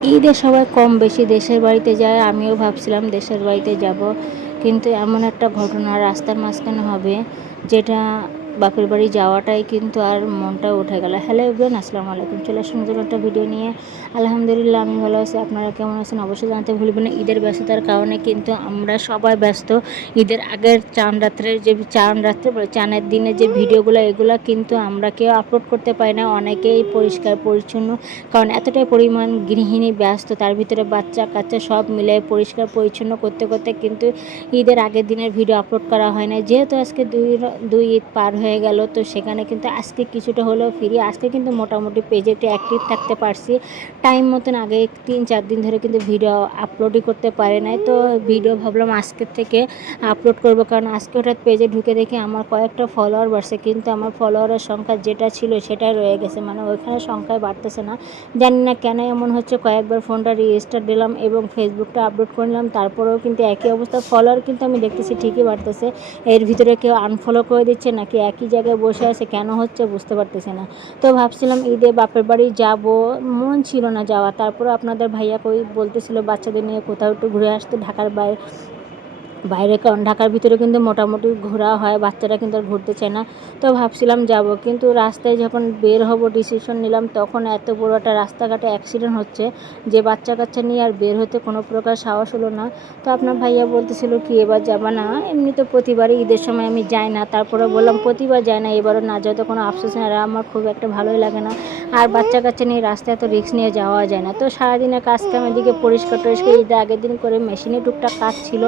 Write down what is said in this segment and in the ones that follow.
ঈদে সবাই কম বেশি, দেশের বাড়িতে যায়, আমিও ভাবছিলাম দেশের বাড়িতে যাব, কিন্তু এমন একটা ঘটনা রাস্তার মাঝখানে হবে, যেটা বাপের বাড়ি যাওয়াটাই কিন্তু আর মনটা উঠে গেল। হ্যালো এভরিওয়ান আসসালামু আলাইকুম। চলে আসুন নতুন একটা ভিডিও নিয়ে। আলহামদুলিল্লাহ, আমি ভালো আছি। আপনারা কেমন আছেন? অবশ্যই জানাতে ভুলবেন না। ঈদের ব্যস্ততার কারণে কিন্তু আমরা সবাই ব্যস্ত। ঈদের আগের চান রাত্রের যে চান রাত্রে চানের দিনে যে ভিডিওগুলো এগুলো কিন্তু আমরা কেউ আপলোড করতে পারি না। অনেকেই পরিষ্কার, পরিচ্ছন্ন, কারণ এতটাই পরিমাণ গৃহিণী ব্যস্ত, তার ভিতরে বাচ্চা কাচ্চা সব মিলে পরিষ্কার, পরিচ্ছন্ন করতে করতে কিন্তু ঈদের আগের দিনের ভিডিও আপলোড করা হয় না যেহেতু আজকে দুই দুই ঈদ পার হয়ে গেল। তো সেখানে কিন্তু আজকে কিছুটা হলেও ফিরি। আজকে কিন্তু মোটামুটি পেজে একটু অ্যাক্টিভ থাকতে পারছি। টাইম মতন আগে তিন চার দিন ধরে কিন্তু ভিডিও আপলোডই করতে পারে নাই। তো ভিডিও ভাবলাম আজকের থেকে আপলোড করব। কারণ আজকে হঠাৎ পেজে ঢুকে দেখি আমার কয়েকটা ফলোয়ার বাড়ছে। কিন্তু আমার ফলোয়ারের সংখ্যা যেটা ছিল সেটাই রয়ে গেছে। মানে ওইখানে সংখ্যায় বাড়তেছে না। জানি না কেন এমন হচ্ছে। কয়েকবার ফোনটা রেজিস্টার দিলাম এবং ফেসবুকটা আপলোড করে নিলাম। তারপরেও কিন্তু একই অবস্থা। ফলোয়ার কিন্তু আমি দেখতেছি ঠিকই বাড়তেছে। এর ভিতরে কেউ আনফলো করে দিচ্ছে নাকি একই জায়গায় বসে আছে, কেন হচ্ছে বুঝতে পারতেছি না। তো ভাবছিলাম ঈদে বাপের বাড়ি যাব, মন ছিল না যাওয়া তারপরে আপনাদের ভাইয়া কই বলতেছিল, বাচ্চাদের নিয়ে কোথাও একটু ঘুরে আসতে, ঢাকার বাইরে বাইরে, কারণ ঢাকার ভিতরে কিন্তু মোটামুটি ঘোরা হয়, বাচ্চারা কিন্তু আর ঘুরতে চায় না। তো ভাবছিলাম যাব, কিন্তু রাস্তায় যখন বের হব ডিসিশন নিলাম, তখন এত বড় একটা রাস্তাঘাটে অ্যাক্সিডেন্ট হচ্ছে যে বাচ্চা কাচ্চা নিয়ে আর বের হতে কোনো প্রকার সাহস হলো না। তো আপনার ভাইয়া বলতেছিল কি, এবার যাবা না, এমনি তো প্রতিবারই ঈদের সময় আমি যাই না। তারপরে বললাম, প্রতিবার যাই না, এবারও না যাওয়াতে কোনো আফসোস নেই আমার খুব একটা ভালোই লাগে না। আর বাচ্চা কাচ্চা নিয়ে রাস্তায় এত রিস্ক নিয়ে যাওয়া যায় না। তো সারাদিনের কাজ কামের দিকে পরিষ্কার টরিষ্কার ঈদের আগের দিন করে মেশিনে টুকটাক কাজ ছিল।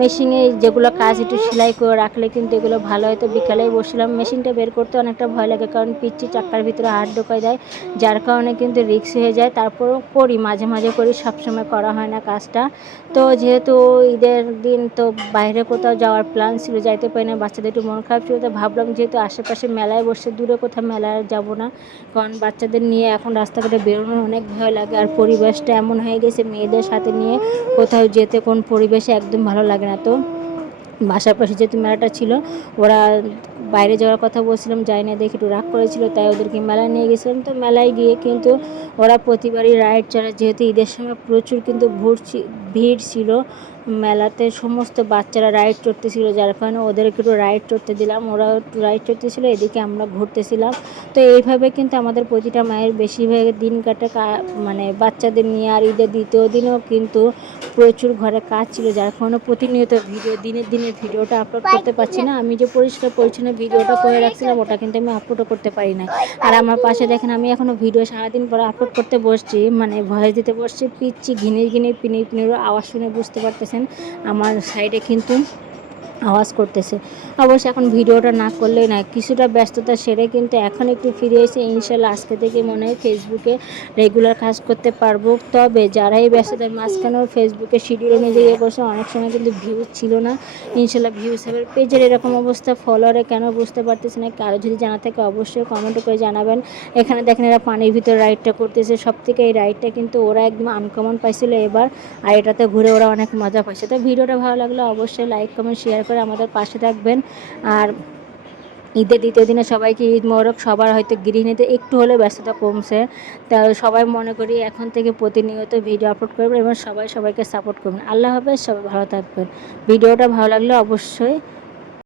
মেশিনে যেগুলো কাজ একটু সেলাই করে রাখলে কিন্তু এগুলো ভালো হয়। তো বিকালেই বসলাম, মেশিনটা বের করতে অনেকটা ভয় লাগে কারণ পিচ্ছি চাক্কার ভিতরে হাত ঢোকায় দেয়, যার কারণে কিন্তু রিক্স হয়ে যায়। তারপরেও করি, মাঝে মাঝে করি, সবসময় করা হয় না কাজটা। তো যেহেতু ঈদের দিন তো বাইরে কোথাও যাওয়ার প্ল্যান ছিল, যাইতে পারি না, বাচ্চাদের একটু মন খারাপ ছিল, তো ভাবলাম যেহেতু আশেপাশে মেলায় বসে, দূরে কোথাও মেলায় যাব না, কারণ বাচ্চাদের নিয়ে এখন রাস্তাঘাটে বেরোনোর অনেক ভয় লাগে। আর পরিবেশটা এমন হয়ে গেছে, মেয়েদের সাথে নিয়ে কোথাও যেতে কোন পরিবেশে একদম ভালো লাগে না। তো বাসার পাশে যেহেতু মেলাটা ছিল, ওরা বাইরে যাওয়ার কথা বলছিলাম, যাই না দেখে একটু রাগ করেছিল, তাই ওদেরকে মেলায় নিয়ে গেছিলাম। তো মেলায় গিয়ে কিন্তু ওরা প্রতিবারই রাইড চড়ে যেহেতু ঈদের সময় প্রচুর কিন্তু ভিড় ছিল, মেলাতে সমস্ত বাচ্চারা রাইড চড়তেছিল, যার কারণে ওদেরকে একটু রাইড চড়তে দিলাম ওরা একটু রাইড চড়তেছিল, এদিকে আমরা ঘুরতেছিলাম। তো এইভাবে কিন্তু আমাদের প্রতিটা মায়ের বেশিরভাগ দিন কাটে মানে বাচ্চাদের নিয়ে, আর ঈদের দ্বিতীয় দিনেও কিন্তু প্রচুর ঘরে কাজ ছিল, যার কারণে প্রতিনিয়ত ভিডিও, দিনের দিনের ভিডিওটা আপলোড করতে পারছি না। আমি যে পরিষ্কার পরিচ্ছন্ন ভিডিওটা করে রাখছিলাম, ওটা কিন্তু আমি আপলোডও করতে পারি না আর আমার পাশে দেখেন, আমি এখনও ভিডিও সারাদিন পরে আপলোড করতে বসছি মানে ভয়েস দিতে বসছি, পিচ্ছি ঘিনে ঘিনে পিনে পিনেরও আওয়াজ শুনে বুঝতে পারতেছেন। আমার সাইডে কিন্তু আওয়াজ করতেছে। অবশ্য এখন ভিডিওটা না করলেই না কিছুটা ব্যস্ততা সেরে কিন্তু এখন একটু ফিরে এসে ইনশাল্লাহ আজকে থেকে মনে হয় ফেসবুকে রেগুলার কাজ করতে পারব। তবে যারাই ব্যস্ততার মাঝখানেও ফেসবুকে শিডিউল অনুযায়ী বসে অনেক সময় কিন্তু ভিউজ ছিল না। ইনশাল্লাহ ভিউজ হবে পেজের এরকম অবস্থা ফলোয়ারে কেন বুঝতে পারতেছে না, কারও যদি জানা থাকে অবশ্যই কমেন্ট করে জানাবেন। এখানে দেখেন এরা পানির ভিতর রাইডটা করতেছে সব থেকে এই রাইডটা কিন্তু ওরা একদম আনকমন পাইছিল এবার, আর এটাতে ঘুরে ওরা অনেক মজা পাইছে। তো ভিডিওটা ভালো লাগলে অবশ্যই লাইক কমেন্ট শেয়ার করে আমাদের পাশে থাকবেন। আর ঈদের দ্বিতীয় দিনে সবাইকে ঈদ মোরক সবার হয়তো গৃহিণীতে একটু হলেও ব্যস্ততা কমছে। তা সবাই মনে করি এখন থেকে প্রতিনিয়ত ভিডিও আপলোড করবেন এবং সবাই সবাইকে সাপোর্ট করবেন। আল্লাহ হাফেজ, সবাই ভালো থাকবেন। ভিডিওটা ভালো লাগলে অবশ্যই